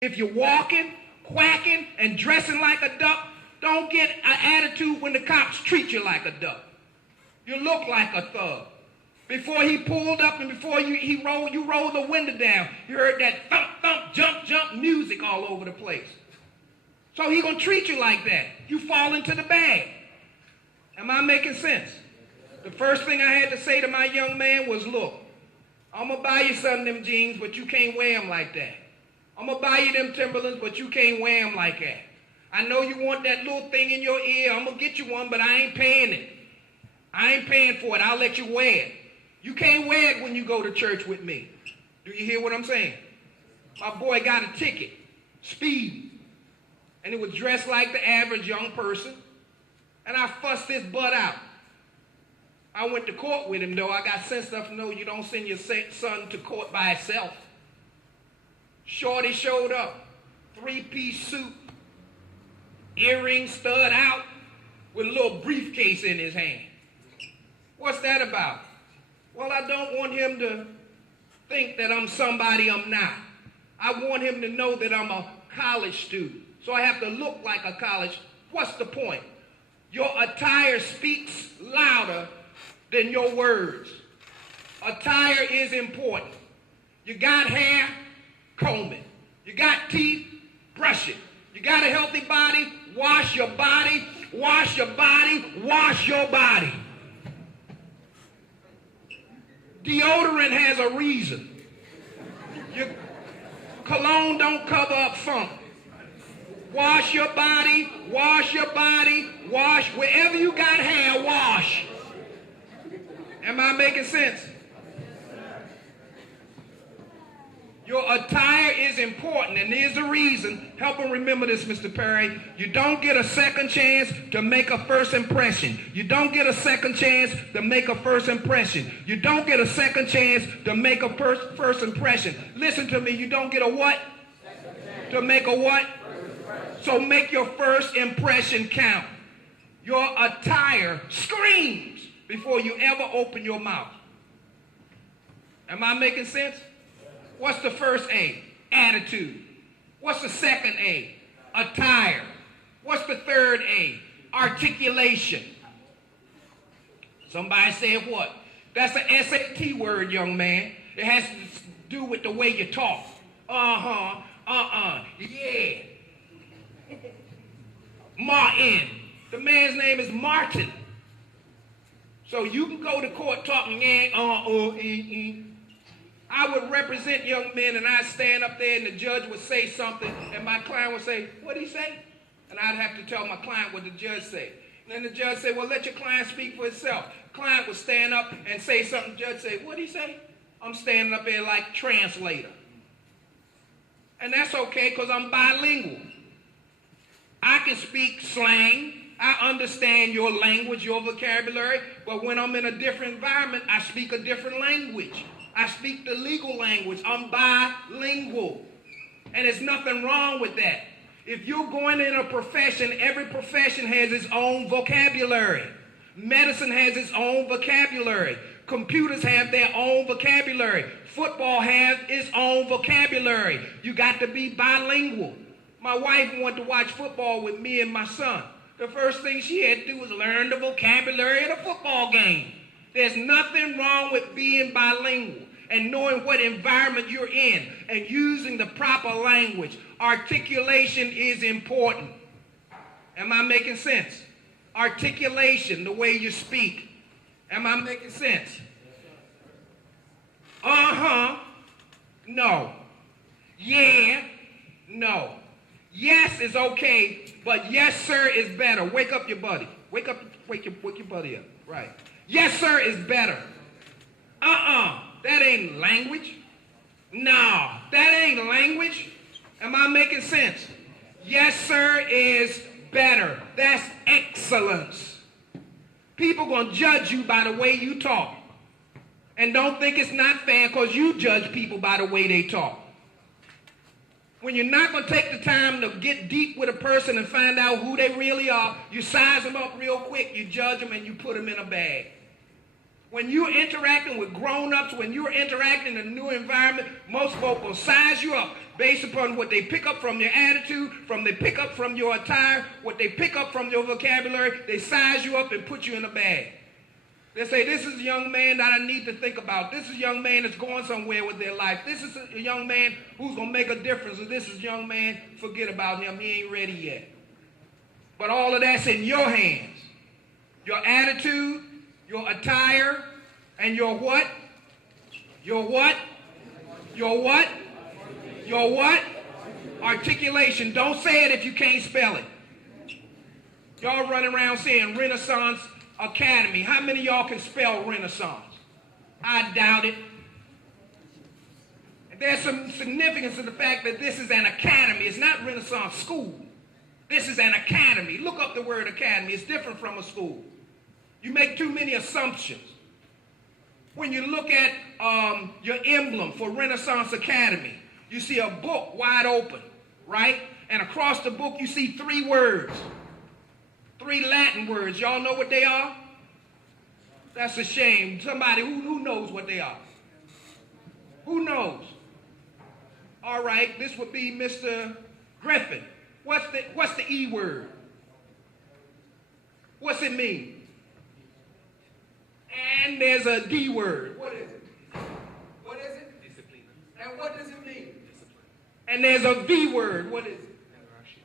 If you're walking, quacking, and dressing like a duck, don't get an attitude when the cops treat you like a duck. You look like a thug. Before he pulled up and before you rolled the window down, you heard that thump, thump, jump, jump music all over the place. So he gonna treat you like that. You fall into the bag. Am I making sense? The first thing I had to say to my young man was, look, I'm gonna buy you some of them jeans, but you can't wear them like that. I'm gonna buy you them Timberlands, but you can't wear them like that. I know you want that little thing in your ear. I'm gonna get you one, but I ain't paying it. I ain't paying for it. I'll let you wear it. You can't wear it when you go to church with me. Do you hear what I'm saying? My boy got a ticket, speed, and it was dressed like the average young person, and I fussed his butt out. I went to court with him, though. I got sense enough to know you don't send your son to court by itself. Shorty showed up, three-piece suit, earrings stud out, with a little briefcase in his hand. What's that about? Well, I don't want him to think that I'm somebody I'm not. I want him to know that I'm a college student. So I have to look like a college. What's the point? Your attire speaks louder than your words. Attire is important. You got hair, comb it. You got teeth, brush it. You got a healthy body, wash your body, wash your body, wash your body. Deodorant has a reason. Your cologne don't cover up funk. Wash your body, wash your body, wash. Wherever you got hair, wash. Am I making sense? Your attire is important, and there's a reason. Help them remember this, Mr. Perry. You don't get a second chance to make a first impression. You don't get a second chance to make a first impression. You don't get a second chance to make a first impression. Listen to me. You don't get a what? To make a what? So make your first impression count. Your attire screams before you ever open your mouth. Am I making sense? What's the first A? Attitude. What's the second A? Attire. What's the third A? Articulation. Somebody said what? That's an SAT word, young man. It has to do with the way you talk. Yeah. Martin. The man's name is Martin. So you can go to court talking, I would represent young men, and I'd stand up there, and the judge would say something, and my client would say, what'd he say? And I'd have to tell my client what the judge said. And then the judge said, well, let your client speak for himself. The client would stand up and say something. The judge said, what'd he say? I'm standing up there like translator. And that's okay, because I'm bilingual. I can speak slang. I understand your language, your vocabulary, but when I'm in a different environment, I speak a different language. I speak the legal language. I'm bilingual. And there's nothing wrong with that. If you're going in a profession, every profession has its own vocabulary. Medicine has its own vocabulary. Computers have their own vocabulary. Football has its own vocabulary. You got to be bilingual. My wife wanted to watch football with me and my son. The first thing she had to do was learn the vocabulary of the football game. There's nothing wrong with being bilingual and knowing what environment you're in and using the proper language. Articulation is important. Am I making sense? Articulation, the way you speak. Am I making sense? No. Yeah. No. Yes is okay, but yes, sir, is better. Wake up your buddy. Wake your buddy up. Right. Yes, sir, is better. That ain't language. No, that ain't language. Am I making sense? Yes, sir, is better. That's excellence. People gonna judge you by the way you talk. And don't think it's not fair because you judge people by the way they talk. When you're not going to take the time to get deep with a person and find out who they really are, you size them up real quick, you judge them, and you put them in a bag. When you're interacting with grown-ups, when you're interacting in a new environment, most folks will size you up based upon what they pick up from your attitude, from they pick up from your attire, what they pick up from your vocabulary. They size you up and put you in a bag. They say, this is a young man that I need to think about. This is a young man that's going somewhere with their life. This is a young man who's going to make a difference. Or this is a young man, forget about him. He ain't ready yet. But all of that's in your hands. Your attitude, your attire, and your what? Your what? Your what? Your what? Articulation. Don't say it if you can't spell it. Y'all running around saying Renaissance Academy. How many of y'all can spell Renaissance? I doubt it. There's some significance to the fact that this is an academy. It's not Renaissance school. This is an academy. Look up the word academy. It's different from a school. You make too many assumptions. When you look at your emblem for Renaissance Academy, you see a book wide open, right? And across the book, you see 3 words. 3 Latin words. Y'all know what they are? That's a shame. Somebody who knows what they are? Who knows? All right, this would be Mr. Griffin. What's the E word? What's it mean? And there's a D word. What is it? What is it? Discipline. And what does it mean? Discipline. And there's a V word. What is it? Veneration.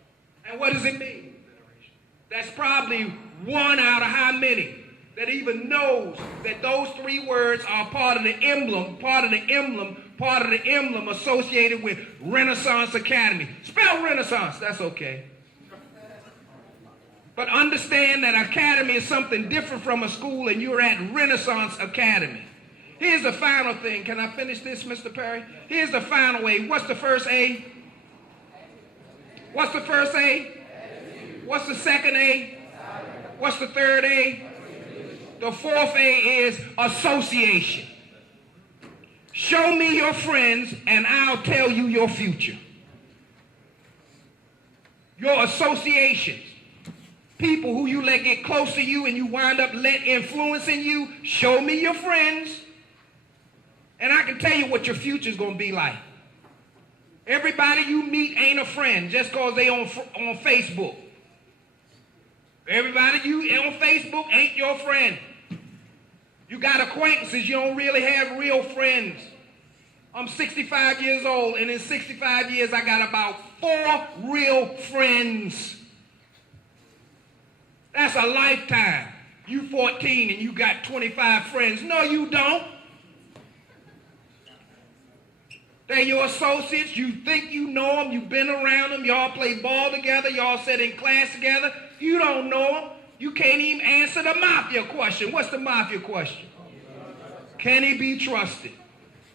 And what does it mean? Veneration. That's probably 1 out of how many that even knows that those 3 words are part of the emblem associated with Renaissance Academy. Spell Renaissance. That's okay. But understand that academy is something different from a school, and you're at Renaissance Academy. Here's the final thing. Can I finish this, Mr. Perry? Here's the final A. What's the first A? What's the first A? What's the second A? What's the third A? The fourth A is association. Show me your friends, and I'll tell you your future. Your associations. People who you let get close to you and you wind up influencing you. Show me your friends, and I can tell you what your future's going to be like. Everybody you meet ain't a friend just because they on Facebook. Everybody you on Facebook ain't your friend. You got acquaintances. You don't really have real friends. I'm 65 years old, and in 65 years, I got about 4 real friends. That's a lifetime. You 14 and you got 25 friends. No, you don't. They're your associates. You think you know them. You've been around them. Y'all play ball together. Y'all sit in class together. You don't know them. You can't even answer the mafia question. What's the mafia question? Can he be trusted?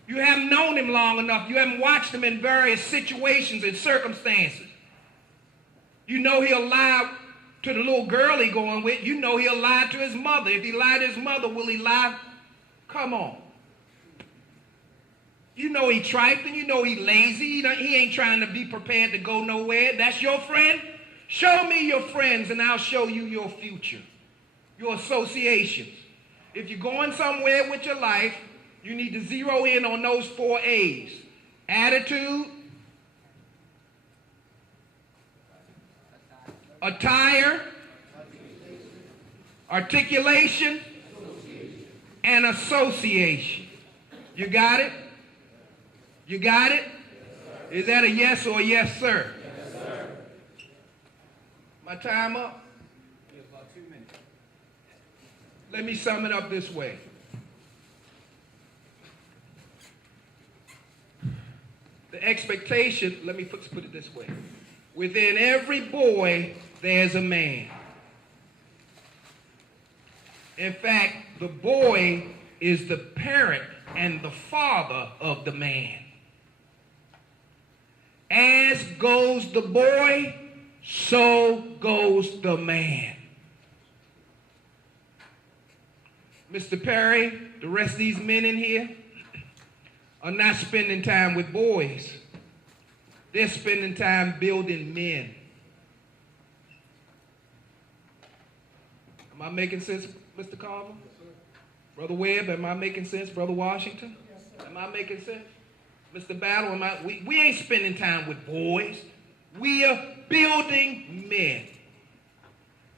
You haven't known him long enough. You haven't watched him in various situations and circumstances. You know he'll lie to the little girl he going with. You know he'll lie to his mother. If he lied to his mother, will he lie? Come on. You know he trifling. You know he lazy. He ain't trying to be prepared to go nowhere. That's your friend? Show me your friends, and I'll show you your future. Your associations. If you're going somewhere with your life, you need to zero in on those 4 A's. Attitude, attire, articulation, and association. You got it? You got it? Is that a yes or a yes, sir? Yes, sir. My time up? About 2 minutes. Let me sum it up this way. The expectation, let me put it this way. Within every boy, there's a man. In fact, the boy is the parent and the father of the man. As goes the boy, so goes the man. Mr. Perry, the rest of these men in here are not spending time with boys. They're spending time building men. Am I making sense, Mr. Carver? Brother Webb, am I making sense? Brother Washington? Yes, sir. Am I making sense? Mr. Battle, we ain't spending time with boys. We are building men.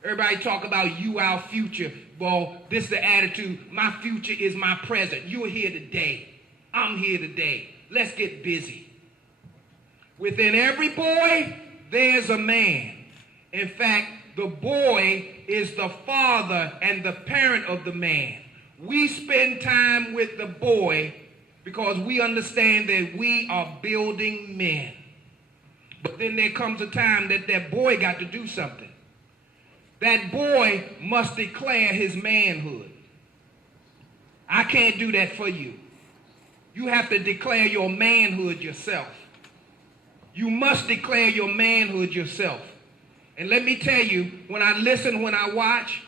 Everybody talk about you, our future. Well, this is the attitude. My future is my present. You're here today. I'm here today. Let's get busy. Within every boy, there's a man. In fact, the boy is the father and the parent of the man. We spend time with the boy because we understand that we are building men. But then there comes a time that that boy got to do something. That boy must declare his manhood. I can't do that for you. You have to declare your manhood yourself. You must declare your manhood yourself. And let me tell you, when I listen, when I watch,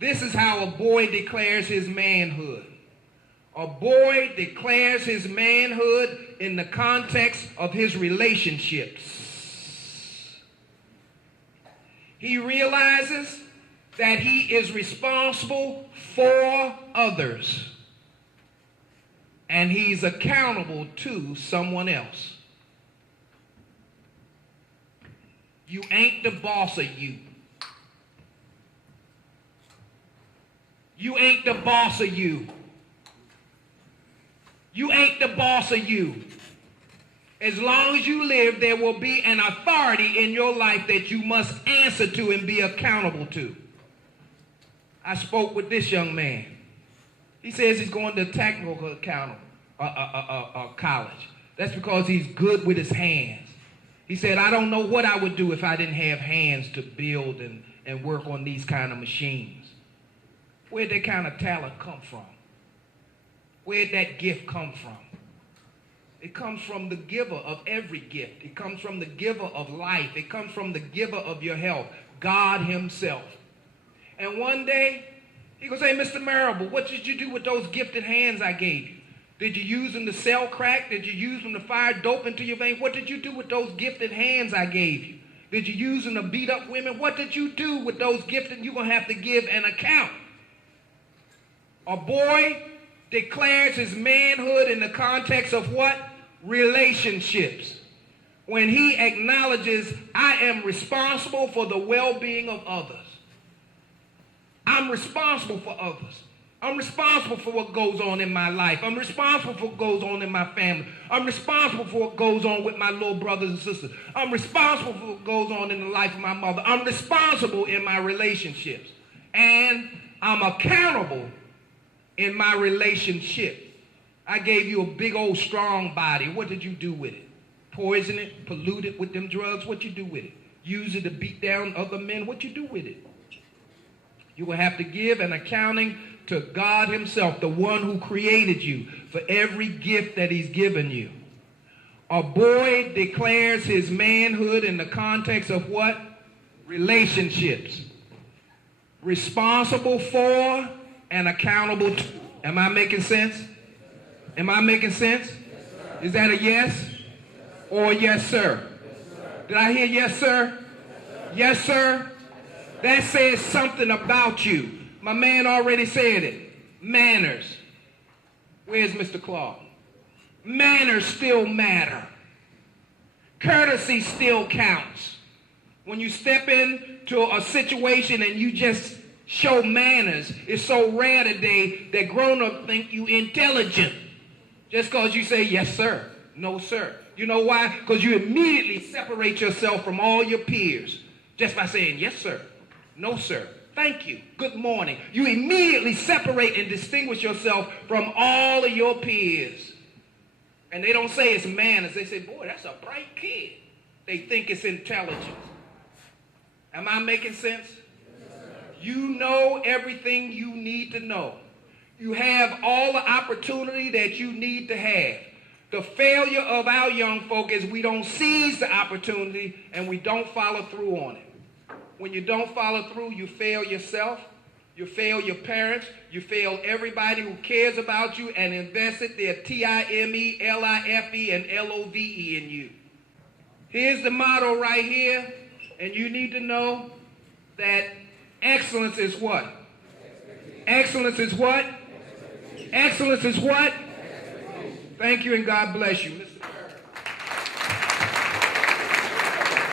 this is how a boy declares his manhood. A boy declares his manhood in the context of his relationships. He realizes that he is responsible for others. And he's accountable to someone else. You ain't the boss of you. You ain't the boss of you. You ain't the boss of you. As long as you live, there will be an authority in your life that you must answer to and be accountable to. I spoke with this young man. He says he's going to technical college. That's because he's good with his hands. He said, I don't know what I would do if I didn't have hands to build and work on these kind of machines. Where'd that kind of talent come from? Where'd that gift come from? It comes from the giver of every gift. It comes from the giver of life. It comes from the giver of your health, God himself. And one day, he gonna say, Mr. Marable, what did you do with those gifted hands I gave you? Did you use them to sell crack? Did you use them to fire dope into your veins? What did you do with those gifted hands I gave you? Did you use them to beat up women? What did you do with those gifted? You're going to have to give an account. A boy declares his manhood in the context of what? Relationships. When he acknowledges, I am responsible for the well-being of others. I'm responsible for others. I'm responsible for what goes on in my life. I'm responsible for what goes on in my family. I'm responsible for what goes on with my little brothers and sisters. I'm responsible for what goes on in the life of my mother. I'm responsible in my relationships. And I'm accountable in my relationship. I gave you a big old strong body. What did you do with it? Poison it? Pollute it with them drugs? What you do with it? Use it to beat down other men? What you do with it? You will have to give an accounting to God himself, the one who created you, for every gift that he's given you. A boy declares his manhood in the context of what? Relationships. Responsible for and accountable to. Am I making sense? Am I making sense? Is that a yes or a yes, sir? Did I hear yes, sir? Yes, sir? That says something about you. My man already said it. Manners. Where's Mr. Clark? Manners still matter. Courtesy still counts. When you step into a situation and you just show manners, it's so rare today that grown-ups think you intelligent. Just because you say, yes, sir, no, sir. You know why? Because you immediately separate yourself from all your peers just by saying, yes, sir, no, sir. Thank you. Good morning. You immediately separate and distinguish yourself from all of your peers. And they don't say it's manners. They say, boy, that's a bright kid. They think it's intelligence. Am I making sense? You know everything you need to know. You have all the opportunity that you need to have. The failure of our young folk is we don't seize the opportunity and we don't follow through on it. When you don't follow through, you fail yourself, you fail your parents, you fail everybody who cares about you and invested their TIME, LIFE, and LOVE in you. Here's the motto right here, and you need to know that excellence is what? Excellence is what? Excellence is what? Thank you and God bless you.